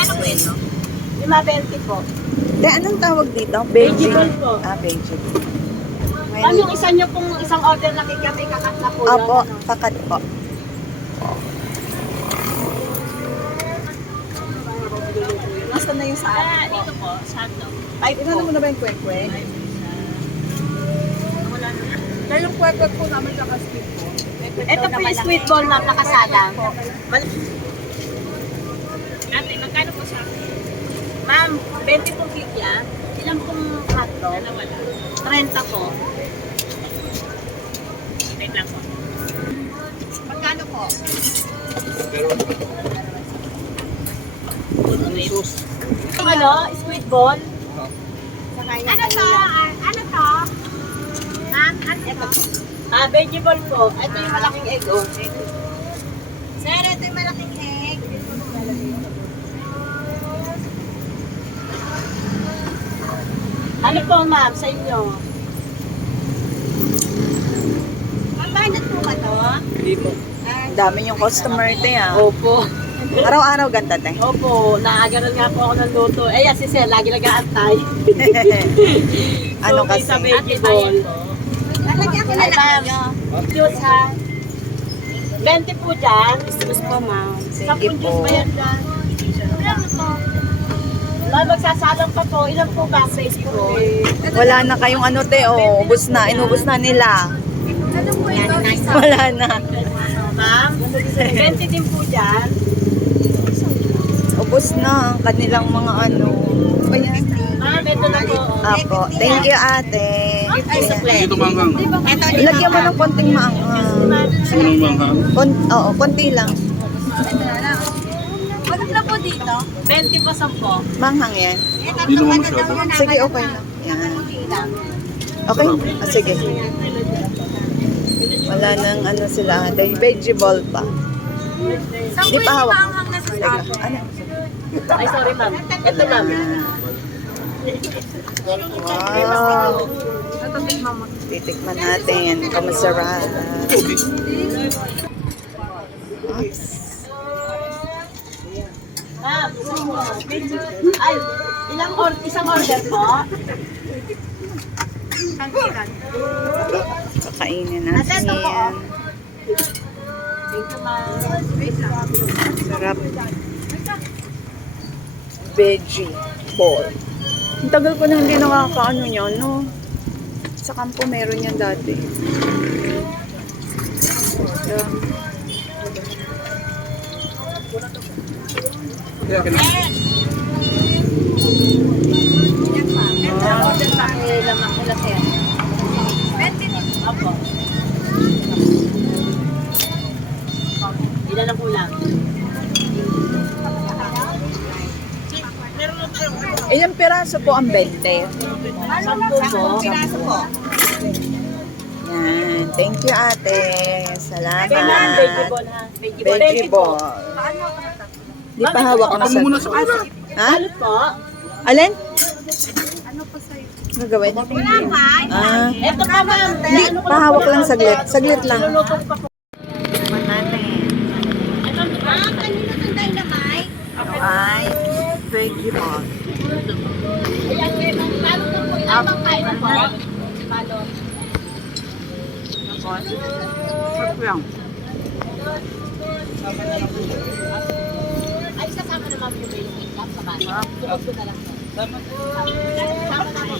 Magkano po ito? 5.20 po. De, anong tawag dito? Vegetable po. Ah, vegetable. Ma'am, yung isa nyo pong isang order na kikami, kakat na po Opo, yun. Ano? kakat po. Nasaan na yung sa atin po? Dito po, sando. Ay, po. Inano mo na ba yung kwek-kwek? Wala na. Kaya yung kwek-kwek po namin naka-sweet po. Ito po yung sweet ball, ma'am, nakasalang. Ate, magkano po sa Ma'am, 20 pong kikya. Ilang pong hotdog? dalawa lang? 30 po. Wait lang po. Magkano po? Ano? Sweet ball? Ano to? Ano to? Ma'am, ano to? Ah, vegetable po. Ito yung malaking egg, oh. Sir, ito yung malaking egg. Ano po, ma'am, sa inyo? Magbanat po ba to? Hindi po. Ang dami yung customer te ah. Opo. Araw-araw ganda te. Opo, naagaran nga po ako ng luto. Eh, yan si Sir, lagi nag-aantay. Ano may kasi? sa vegetable. Lalagyan ko na Ay, lang ma'am. kayo. Juice, ha? 20 po dyan. Juice po, ma'am. Sige 10 juice po. ba yan dyan? Ano to? Ma'am, magsasalang pa po. Ilan po ba? 6 po. Wala na kayong ano te, oh. Ubus na, inubos na nila. Ano po ito? Wala na. Ma'am, 20 din po dyan. Ubus na ang kanilang mga ano. Ba yan? Ma'am, ito na po. Apo. Thank you ate. Ay, sukle. Dito manghang. Ito, Lagyan mo ng konting maanghang. Unang manghang. Oo, konti lang. Wala na po dito. 20 po 10. Manghang yan. Hindi naman masyado. Sige, okay lang. Yan. Okay? Ah, sige. Wala nang ano sila. Dahil vegetable pa. Di pa hawak. Teka, ano? Ay, sorry, ma'am. Ito, ma'am. Wow. Titikman natin. Kamasarap. Ma'am, ay, isang order po? Kakainin natin yan. Thank you, ma'am. Sarap. Veggie ball. Ang tagal ko na hindi nakakaano niya, no? Sa kampo meron yan dati. Yan. Order pa kay lamang kila, sir. 20 din. Apo. Ilan ang kulang? Ilang piraso po ang 20? 10 po. Piraso po. Yan. Thank you, ate. Kay ma'am, Salamat. vegetable, ha? Veggie ball. Di pa hawak Ano mo muna sa... sa una? Ha? Balot po. Alin? Gagawin? Wala pa. Ah. Ito pa, ma'am. Hindi, pahawak lang saglit. Saglit lang. Luluto ko pa po. Tikman natin. Ma'am, kanino itong dynamite? Ito ay veggie ball. Ayan, kay ma'am. Balot na po. Ilan bang kain na po? Balot. Sarap lang. Ay, sasama na ma'am yung basic lang sa balot. Tulog ko na lang. Sama na po.